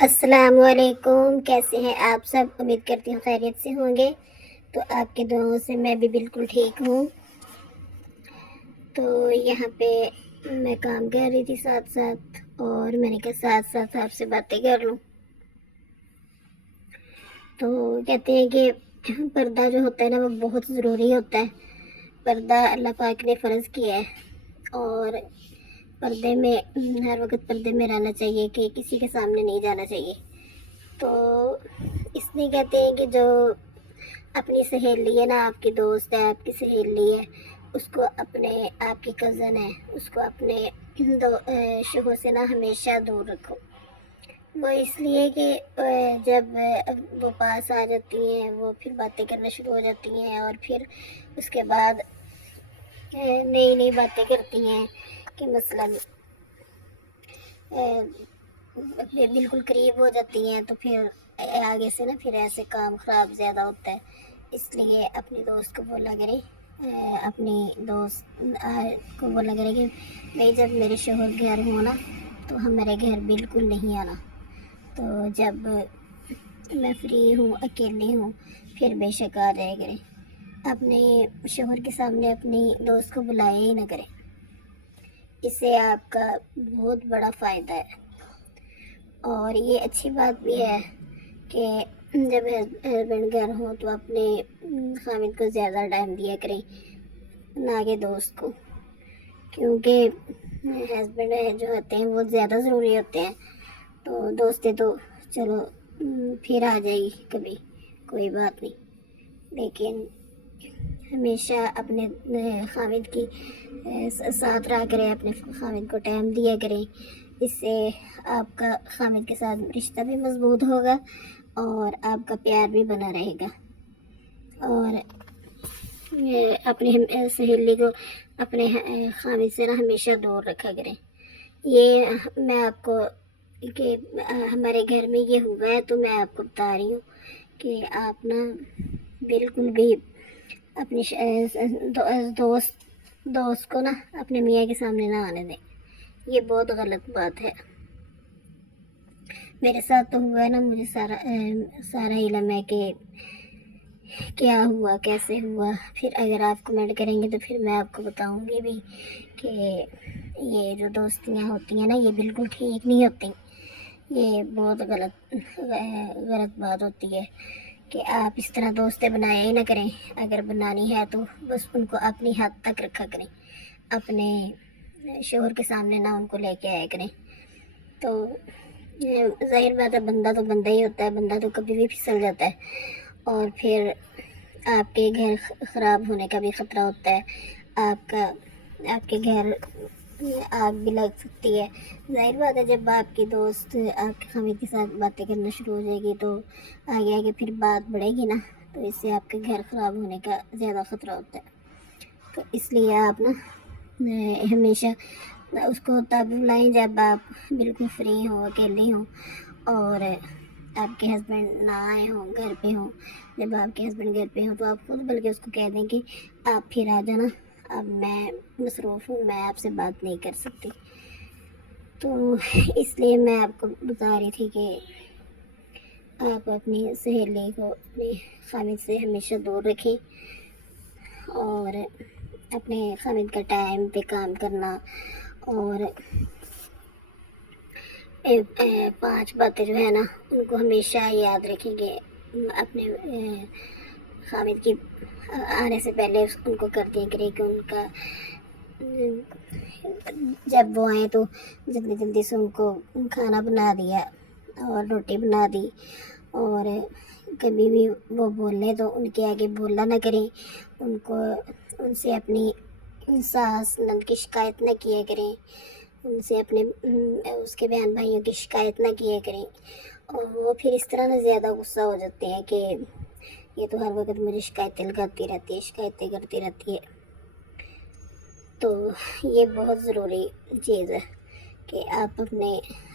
السلام علیکم، کیسے ہیں آپ سب؟ امید کرتی ہوں خیریت سے ہوں گے۔ تو آپ کے دعاؤں سے میں بھی بالکل ٹھیک ہوں۔ تو یہاں پہ میں کام کر رہی تھی ساتھ ساتھ، اور میں نے کہا ساتھ ساتھ آپ سے باتیں کر لوں۔ تو کہتے ہیں کہ پردہ جو ہوتا ہے نا وہ بہت ضروری ہوتا ہے۔ پردہ اللہ پاک نے فرض کیا ہے، اور پردے میں ہر وقت پردے میں رہنا چاہیے، کہ کسی کے سامنے نہیں جانا چاہیے۔ تو اس لیے کہتے ہیں کہ جو اپنی سہیلی ہے نا، آپ کی دوست ہے، آپ کی سہیلی ہے، اس کو اپنے، آپ کی کزن ہے، اس کو اپنے شوہر سے نا ہمیشہ دور رکھو۔ وہ اس لیے کہ جب وہ پاس آ جاتی ہیں، وہ پھر باتیں کرنا شروع ہو جاتی ہیں، اور پھر اس کے بعد نئی نئی باتیں کرتی ہیں کہ مثلاً بالکل قریب ہو جاتی ہیں، تو پھر آگے سے نا پھر ایسے کام خراب زیادہ ہوتا ہے۔ اس لیے اپنی دوست کو بولا کرے، اپنی دوست کو بولا کرے کہ بھائی جب میرے شوہر گھر ہو نا تو ہمارے گھر بالکل نہیں آنا۔ تو جب میں فری ہوں، اکیلی ہوں، پھر بے شک آ جائے کرے۔ اپنے شوہر کے سامنے اپنی دوست کو بلایا ہی نہ کرے، اس سے آپ کا بہت بڑا فائدہ ہے۔ اور یہ اچھی بات بھی ہے کہ جب ہسبینڈ گھر ہوں تو اپنے خامد کو زیادہ ٹائم دیا کریں، نہ کہ دوست کو، کیونکہ ہسبینڈ جو ہوتے ہیں وہ زیادہ ضروری ہوتے ہیں۔ تو دوستیں تو چلو پھر آ جائے گی کبھی، کوئی بات نہیں، لیکن ہمیشہ اپنے خامد کی ساتھ رہا کریں، اپنے خامد کو ٹائم دیا کریں۔ اس سے آپ کا خامد کے ساتھ رشتہ بھی مضبوط ہوگا، اور آپ کا پیار بھی بنا رہے گا۔ اور اپنی سہیلی کو اپنے خامد سے نا ہمیشہ دور رکھا کریں۔ یہ میں آپ کو کہ ہمارے گھر میں یہ ہوا ہے، تو میں آپ کو بتا رہی ہوں کہ آپ نا بالکل بھی اپنی دوست کو نا اپنے میاں کے سامنے نہ آنے دیں۔ یہ بہت غلط بات ہے۔ میرے ساتھ تو ہوا ہے نا، مجھے سارا علم ہے کہ کیا ہوا، کیسے ہوا۔ پھر اگر آپ کمنٹ کریں گے تو پھر میں آپ کو بتاؤں گی بھی کہ یہ جو دوستیاں ہوتی ہیں نا یہ بالکل ٹھیک نہیں ہوتی۔ یہ بہت غلط بات ہوتی ہے کہ آپ اس طرح دوستیں بنایا ہی نہ کریں۔ اگر بنانی ہے تو بس ان کو اپنی حد تک رکھا کریں، اپنے شوہر کے سامنے نہ ان کو لے کے آیا کریں۔ تو ظاہر بات ہے، بندہ تو بندہ ہی ہوتا ہے، بندہ تو کبھی بھی پھسل جاتا ہے، اور پھر آپ کے گھر خراب ہونے کا بھی خطرہ ہوتا ہے۔ آپ کے گھر آگ بھی لگ سکتی ہے۔ ظاہر بات ہے، جب آپ کی دوست آپ کے خامد کے ساتھ باتیں کرنا شروع ہو جائے گی تو آگے آگے پھر بات بڑھے گی نا، تو اس سے آپ کے گھر خراب ہونے کا زیادہ خطرہ ہوتا ہے۔ تو اس لیے آپ نا ہمیشہ اس کو تب بلائیں جب آپ بالکل فری ہوں، اکیلی ہوں، اور آپ کے ہسبینڈ نہ آئے ہوں، گھر پہ ہوں۔ جب آپ کے ہسبینڈ گھر پہ ہوں تو آپ خود بلکہ اس کو کہہ دیں کہ آپ پھر آ جانا، اب میں مصروف ہوں، میں آپ سے بات نہیں کر سکتی۔ تو اس لیے میں آپ کو بتا رہی تھی کہ آپ اپنی سہیلی کو اپنے خامد سے ہمیشہ دور رکھیں، اور اپنے خامد کا ٹائم پہ کام کرنا، اور 5 باتیں جو ہے نا ان کو ہمیشہ یاد رکھیں گے۔ اپنے خامد کی آنے سے پہلے ان کو کر دیا کریں کہ ان کا جب وہ آئیں تو جلدی جلدی سے ان کو کھانا بنا دیا اور روٹی بنا دی، اور کبھی بھی وہ بولیں تو ان کے آگے بولنا نہ کریں، ان سے اپنی ساس نند کی شکایت نہ کیا کریں، ان سے اپنے اس کے بہن بھائیوں کی شکایت نہ کیا کریں۔ اور وہ پھر اس طرح نہ زیادہ غصہ ہو جاتے ہیں کہ یہ تو ہر وقت مجھے شکایتیں لگاتی رہتی ہے، شکایتیں کرتی رہتی ہے۔ تو یہ بہت ضروری چیز ہے کہ آپ اپنے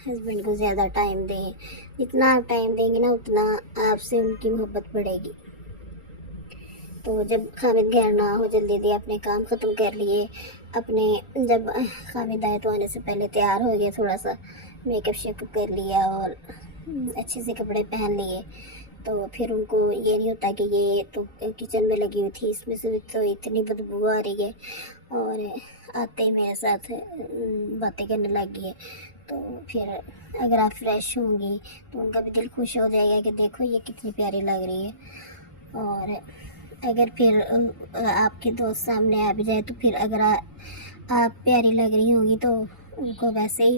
ہسبینڈ کو زیادہ ٹائم دیں۔ جتنا آپ ٹائم دیں گے نا اتنا آپ سے ان کی محبت بڑھے گی۔ تو جب خامد گھر نہ ہو، جلدی جلدی اپنے کام ختم کر لیے، جب خامد آئے تو آنے سے پہلے تیار ہو گیا، تھوڑا سا میک اپ شیک اپ کر لیا، اور اچھے سے کپڑے پہن لیے تو پھر ان کو یہ نہیں ہوتا کہ یہ تو کچن میں لگی ہوئی تھی، اس میں سے تو اتنی بدبو آ رہی ہے، اور آتے ہی میرے ساتھ باتیں کرنے لگ گئی ہے۔ تو پھر اگر آپ فریش ہوں گی تو ان کا بھی دل خوش ہو جائے گا کہ دیکھو یہ کتنی پیاری لگ رہی ہے۔ اور اگر پھر آپ کے دوست سامنے آ بھی جائے تو پھر اگر آپ پیاری لگ رہی ہوں گی تو ان کو ویسے ہی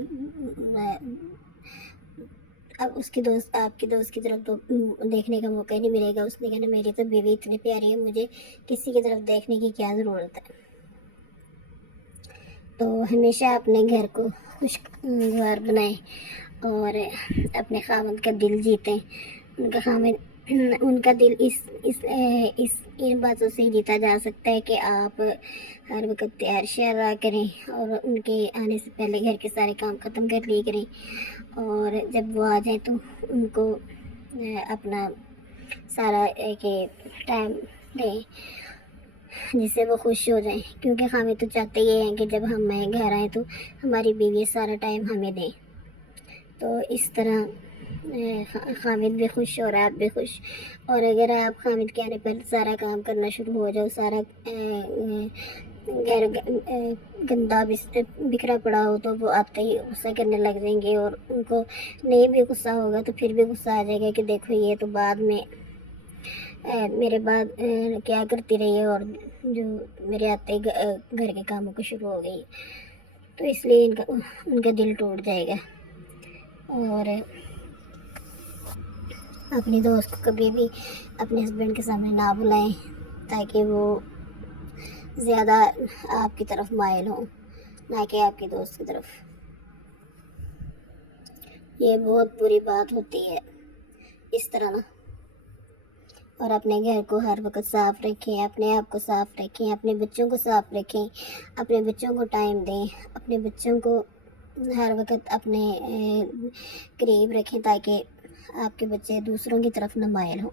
اب اس کے دوست آپ کے دوست کی طرف تو دیکھنے کا موقع ہی نہیں ملے گا، اس نے کہنا میری تو بیوی اتنی پیاری ہے، مجھے کسی کی طرف دیکھنے کی کیا ضرورت ہے۔ تو ہمیشہ اپنے گھر کو خوشگوار بنائیں اور اپنے خاوند کا دل جیتیں۔ ان کا دل ان باتوں سے ہی جیتا جا سکتا ہے کہ آپ ہر وقت تیار شیار رہا کریں اور ان کے آنے سے پہلے گھر کے سارے کام ختم کر لیے کریں، اور جب وہ آ جائیں تو ان کو اپنا سارا ٹائم دیں جس سے وہ خوش ہو جائیں، کیونکہ خاوند تو چاہتے یہ ہیں کہ جب ہم گھر آئیں تو ہماری بیوی سارا ٹائم ہمیں دیں۔ تو اس طرح خاوند بھی خوش اور آپ بھی خوش۔ اور اگر آپ خاوند کے آنے پر سارا کام کرنا شروع ہو جاؤ، سارا گھر گندا بکھرا پڑا ہو تو وہ آتے ہی غصہ کرنے لگ جائیں گے، اور ان کو نہیں بھی غصہ ہوگا تو پھر بھی غصہ آ جائے گا کہ دیکھو یہ تو بعد میں میرے بعد کیا کرتی رہی ہے اور جو میرے آتے گھر کے کاموں کو شروع ہو گئی، تو اس لیے ان کا دل ٹوٹ جائے گا۔ اور اپنی دوست کو کبھی بھی اپنے ہسبینڈ کے سامنے نہ بلائیں تاکہ وہ زیادہ آپ کی طرف مائل ہوں، نہ کہ آپ کی دوست کی طرف۔ یہ بہت بری بات ہوتی ہے اس طرح نا۔ اور اپنے گھر کو ہر وقت صاف رکھیں، اپنے آپ کو صاف رکھیں، اپنے بچوں کو صاف رکھیں، اپنے بچوں کو ٹائم دیں، اپنے بچوں کو ہر وقت اپنے قریب رکھیں تاکہ آپ کے بچے دوسروں کی طرف نہ مائل ہوں۔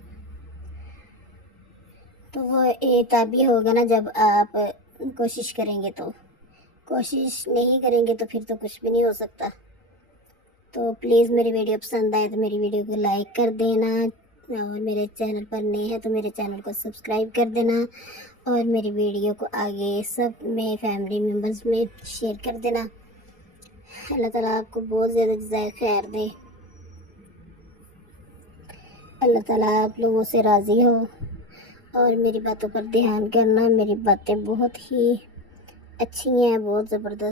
تو وہ تبھی ہوگا نا جب آپ کوشش کریں گے، تو کوشش نہیں کریں گے تو پھر تو کچھ بھی نہیں ہو سکتا۔ تو پلیز میری ویڈیو پسند آئے تو میری ویڈیو کو لائک کر دینا، اور میرے چینل پر نئے ہیں تو میرے چینل کو سبسکرائب کر دینا، اور میری ویڈیو کو آگے سب میں فیملی ممبرز میں شیئر کر دینا۔ اللہ تعالیٰ آپ کو بہت زیادہ جزائے خیر دے، اللہ تعالیٰ آپ لوگوں سے راضی ہو، اور میری باتوں پر دھیان کرنا، میری باتیں بہت ہی اچھی ہیں، بہت زبردست۔